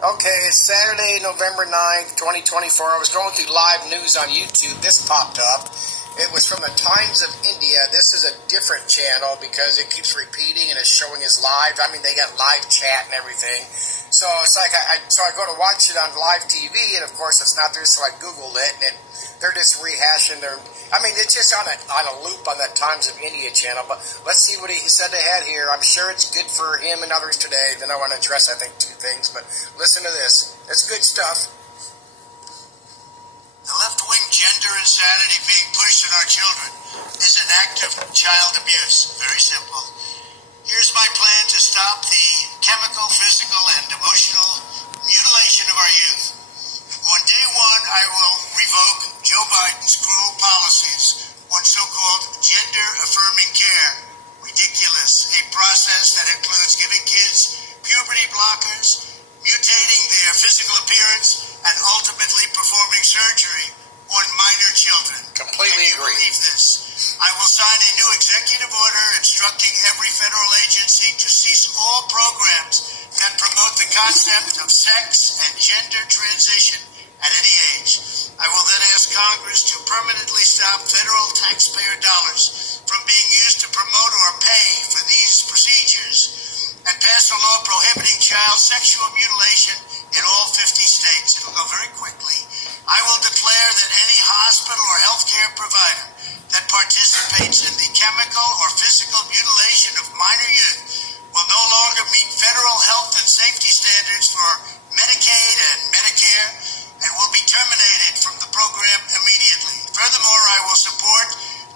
Okay, it's Saturday, November 9th, 2024. I was going through live news on YouTube. This popped up. It was from the Times of India. This is a different channel because it keeps repeating and it's showing as live. I mean, they got live chat and everything. So it's like I go to watch it on live TV, and of course it's not there, so I Googled it, and they're just rehashing their. I mean, it's just on a loop on that Times of India channel. But let's see what he said they had here. I'm sure it's good for him and others today. Then I want to address, I think, two things. But listen to this. It's good stuff. The left-wing gender insanity being pushed on our children is an act of child abuse. Very simple. Here's my plan to stop the chemical, physical, and emotional mutilation of our youth. On day one, I will revoke Joe Biden's cruel policies on so-called gender-affirming care. Ridiculous. A process that includes giving kids puberty blockers, mutating their physical appearance, and ultimately performing surgery on minor children. Completely agree. Believe this. I will sign a new executive order instructing every federal agency to cease all programs that promote the concept of sex and gender transition at any age. I will then ask Congress to permanently stop federal taxpayer dollars from being used to promote or pay for these procedures and pass a law prohibiting child sexual mutilation in all 50 states. It'll go very quickly. I will declare that any hospital or healthcare provider that participates in the chemical or physical mutilation of minor youth will no longer meet federal health and safety standards for Medicaid and Medicare and will be terminated from the program immediately. Furthermore, I will support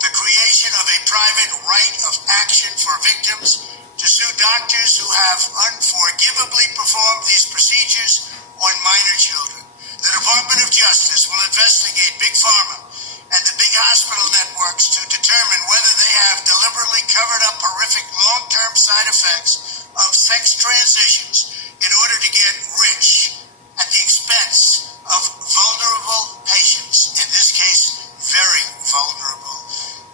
the creation of a private right of action for victims to sue doctors who have unforgivably performed these procedures on minor children. The Department of Justice will investigate Big Pharma and the big hospital networks to determine whether they have deliberately covered up horrific long-term side effects of sex transitions in order to get rich at the expense of vulnerable patients, in this case, very vulnerable.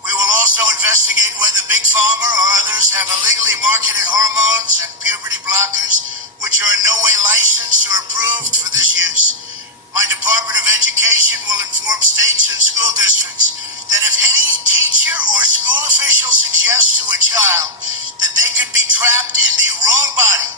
We will also investigate whether Big Pharma or others have illegally marketed hormones and puberty blockers which are in no way licensed or approved for this use. My Department of Education will inform states and school districts that if any teacher or school official suggests to a child that they could be trapped in the wrong body,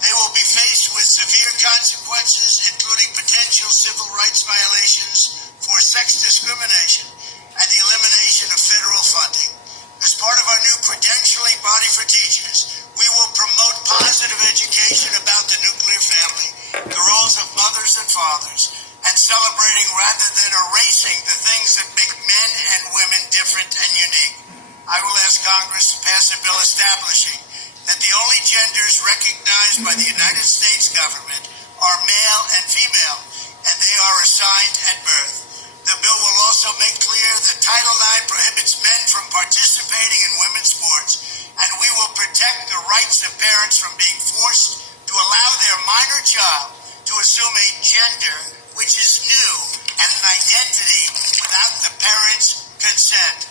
they will be faced with severe consequences, including potential civil rights violations for sex discrimination and the elimination of federal funding. As part of our new credentialing body for teachers, we will promote positive education about the nuclear family, the roles of mothers and fathers, and celebrating rather than erasing the things that make men and women different and unique. I will ask Congress to pass a bill establishing that the only genders recognized by the United States government are male and female, and they are assigned at birth. The bill will also make clear that Title IX prohibits men from participating in women's sports, and we will protect the rights of parents from being forced to allow their minor child to assume a gender which is new and an identity without the parents' consent.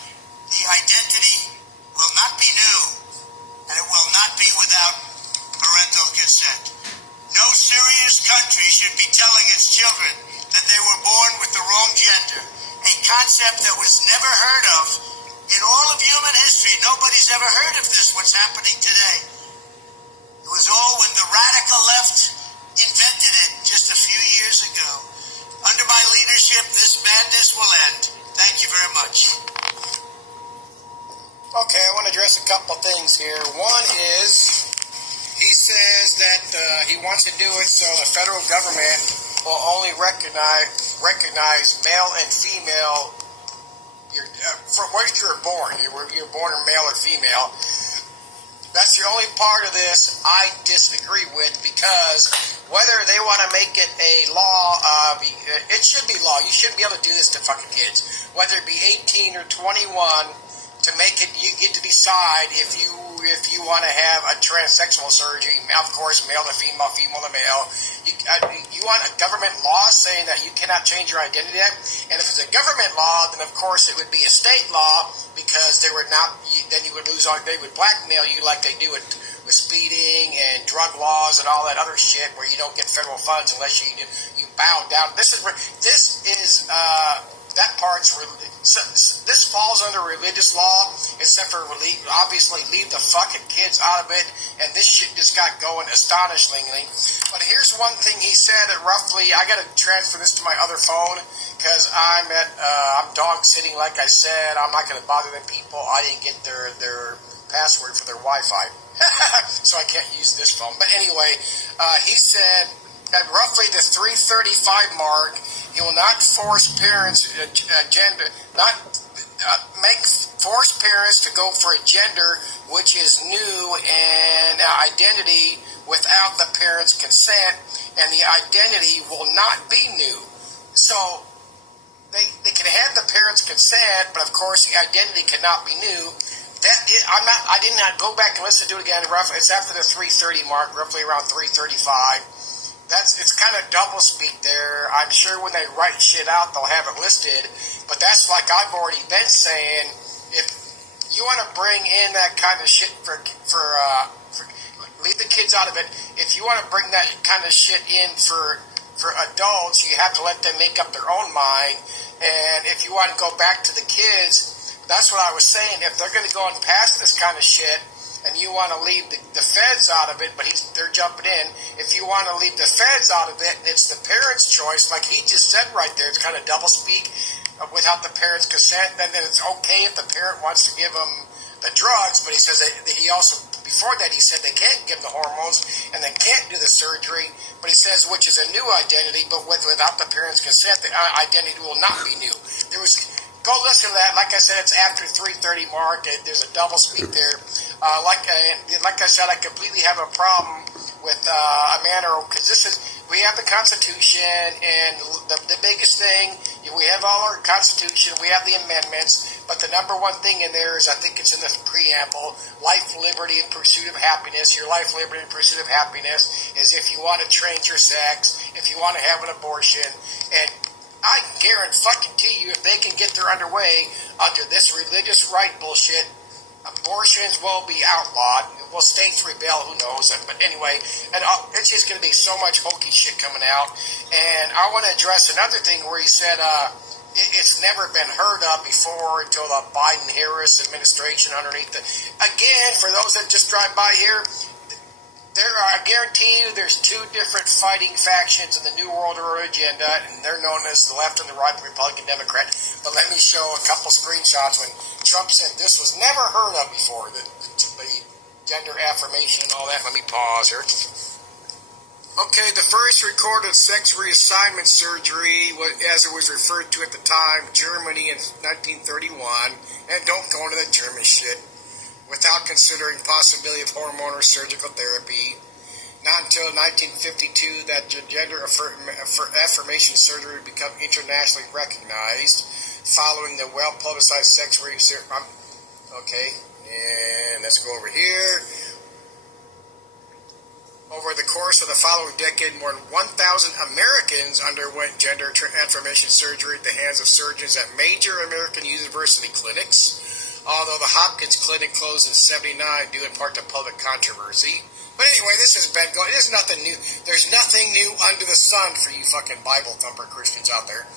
The identity will not be new, and it will not be without parental consent. No serious country should be telling its children that they were born with the wrong gender, a concept that was never heard of in all of human history. Nobody's ever heard of this, what's happening today. It was all when the radical left invented it just a few years ago. Under my leadership, this madness will end. Thank you very much. Okay, I want to address a couple things here. One is, he says that he wants to do it so the federal government will only recognize male and female. From where you're born, you're born male or female. That's the only part of this I disagree with, because whether they want to make it a law, it should be law. You shouldn't be able to do this to fucking kids. Whether it be 18 or 21, to to make it, you get to decide if you want to have a transsexual surgery, of course, male to female, female to male. You want a government law saying that you cannot change your identity. And if it's a government law, then of course it would be a state law, because they would not. Then you would lose. They would blackmail you like they do it with speeding and drug laws and all that other shit, where you don't get federal funds unless you bow down. This is that part's. This falls under religious law, except for obviously leave the fucking kids out of it, and this shit just got going astonishingly. But here's one thing he said at roughly, I gotta transfer this to my other phone, because I'm dog sitting like I said. I'm not gonna bother them people. I didn't get their password for their Wi-Fi, so I can't use this phone. But anyway, he said at roughly the 3:35 mark, he will not force parents force parents to go for a gender which is new and identity without the parents' consent, and the identity will not be new. So they can have the parents' consent, but of course the identity cannot be new. I did not go back and listen to it again. It's after the 3:30 mark, roughly around 3:35. It's kind of double speak there. I'm sure when they write shit out, they'll have it listed. But that's like I've already been saying. If you want to bring in that kind of shit for leave the kids out of it. If you want to bring that kind of shit in for adults, you have to let them make up their own mind. And if you want to go back to the kids, that's what I was saying. If they're going to go and pass this kind of shit, and you want to leave the feds out of it, but they're jumping in. If you want to leave the feds out of it, and it's the parents' choice, like he just said right there, it's kind of double speak without the parents' consent, then it's okay if the parent wants to give them the drugs, but he says that he also, before that, he said they can't give the hormones, and they can't do the surgery, but he says, which is a new identity, but without the parents' consent, the identity will not be new. Go listen to that. Like I said, it's after 3:30 mark. There's a double speak there. Like I said, I completely have a problem with a manner, because we have the Constitution, and the biggest thing, we have all our Constitution, we have the amendments, but the number one thing in there is, I think it's in the preamble, life, liberty, and pursuit of happiness. Your life, liberty, and pursuit of happiness is if you want to change your sex, if you want to have an abortion, and I guarantee you, if they can get their underway under this religious right bullshit, abortions will be outlawed. Will states rebel? Who knows? But anyway, and it's just going to be so much hokey shit coming out. And I want to address another thing where he said it's never been heard of before until the Biden-Harris administration underneath the... Again, for those that just drive by here, I guarantee you there's two different fighting factions in the New World Order agenda, and they're known as the left and the right, the Republican, Democrat. But let me show a couple screenshots when Trump said this was never heard of before, the gender affirmation and all that. Let me pause here. Okay, the first recorded sex reassignment surgery, as it was referred to at the time, Germany in 1931, and don't go into the German shit, without considering possibility of hormone or surgical therapy. Not until 1952 that gender affirmation surgery would become internationally recognized, following the well-publicized sex research. Okay, and let's go over here. Over the course of the following decade, more than 1,000 Americans underwent gender affirmation surgery at the hands of surgeons at major American university clinics, although the Hopkins Clinic closed in 1979 due in part to public controversy. But anyway, this has been going... There's nothing new. There's nothing new under the sun for you fucking Bible thumper Christians out there.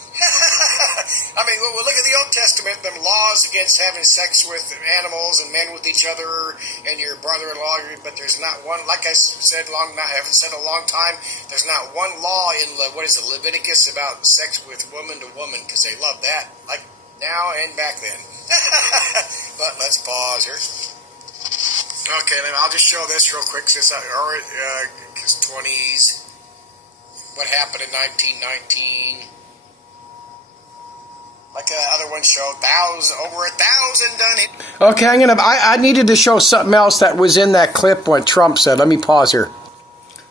I mean, well, look at the Old Testament, them laws against having sex with animals and men with each other and your brother-in-law, but there's not one, like I said, I haven't said a long time, there's not one law in, Leviticus about sex with woman to woman, because they love that, like now and back then. But let's pause here. Okay, then I'll just show this real quick, since 20s, what happened in 1919. Like the other one showed, over 1,000 done it. Okay, I needed to show something else that was in that clip what Trump said. Let me pause here.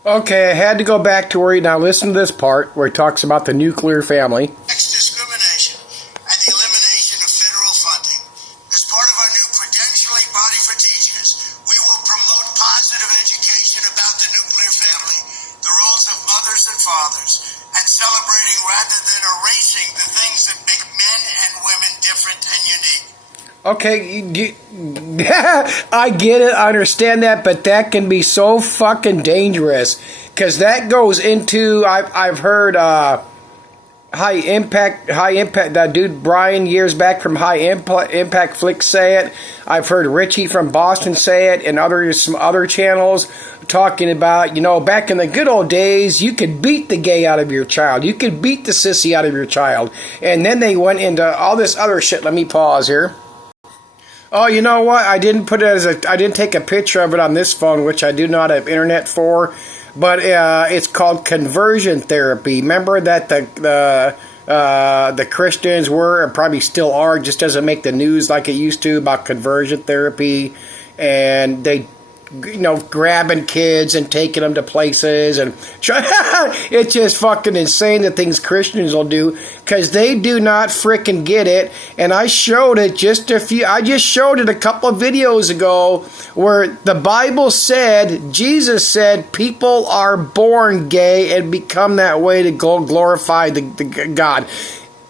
Okay, I had to go back to where now listen to this part where he talks about the nuclear family. Sex discrimination and the elimination of federal funding. As part of our new celebrating rather than erasing the things that make men and women different and unique. Okay, I get it, I understand that, but that can be so fucking dangerous, because that goes into, I've heard High Impact, that dude Brian years back from High Impact Flicks say it. I've heard Richie from Boston say it, and some other channels talking about, back in the good old days, you could beat the gay out of your child, you could beat the sissy out of your child, and then they went into all this other shit. Let me pause here. Oh, you know what? I didn't take a picture of it on this phone, which I do not have internet for, but it's called conversion therapy. Remember that the Christians were, and probably still are, just doesn't make the news like it used to, about conversion therapy, and they, grabbing kids and taking them to places, and it's just fucking insane the things Christians will do, because they do not frickin' get it. And I showed it I just showed it a couple of videos ago, where the Bible said, Jesus said, people are born gay and become that way to glorify the God.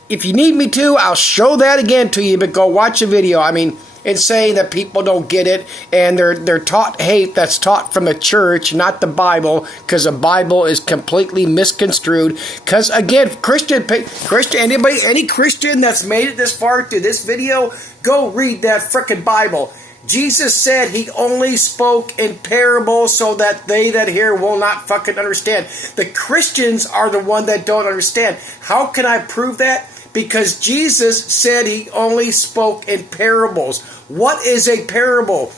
If you need me to, I'll show that again to you, but go watch a video. I mean, it's saying that people don't get it, and they're taught hate that's taught from the church, not the Bible, because the Bible is completely misconstrued. Because again, any Christian that's made it this far through this video, go read that frickin' Bible. Jesus said he only spoke in parables so that they that hear will not fucking understand. The Christians are the one that don't understand. How can I prove that? Because Jesus said he only spoke in parables. What is a parable?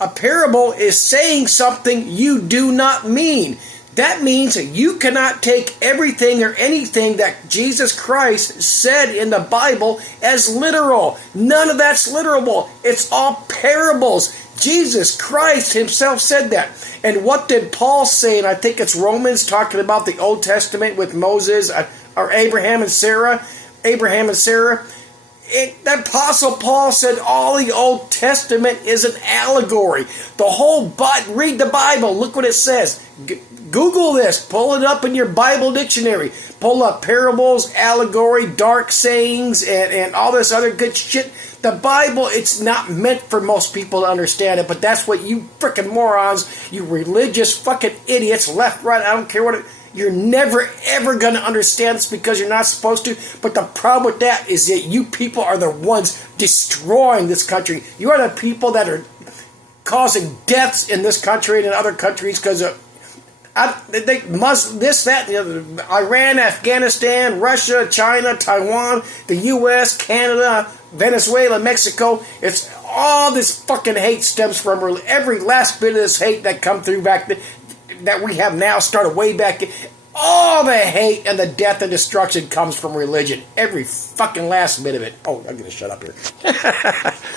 A parable is saying something you do not mean. That means you cannot take everything or anything that Jesus Christ said in the Bible as literal. None of that's literal. It's all parables. Jesus Christ himself said that. And what did Paul say? And I think it's Romans, talking about the Old Testament with Moses or Abraham and Sarah. The Apostle Paul said all the Old Testament is an allegory. Read the Bible. Look what it says. Google this. Pull it up in your Bible dictionary. Pull up parables, allegory, dark sayings, and all this other good shit. The Bible, it's not meant for most people to understand it, but that's what you frickin' morons, you religious fucking idiots, left, right, I don't care what it... You're never, ever going to understand this because you're not supposed to. But the problem with that is that you people are the ones destroying this country. You are the people that are causing deaths in this country and in other countries because of Iran, Afghanistan, Russia, China, Taiwan, the U.S., Canada, Venezuela, Mexico. It's all this fucking hate stems from every last bit of this hate that come through back then, that we have now started way back. All the hate and the death and destruction comes from religion. Every fucking last bit of it. Oh, I'm going to shut up here.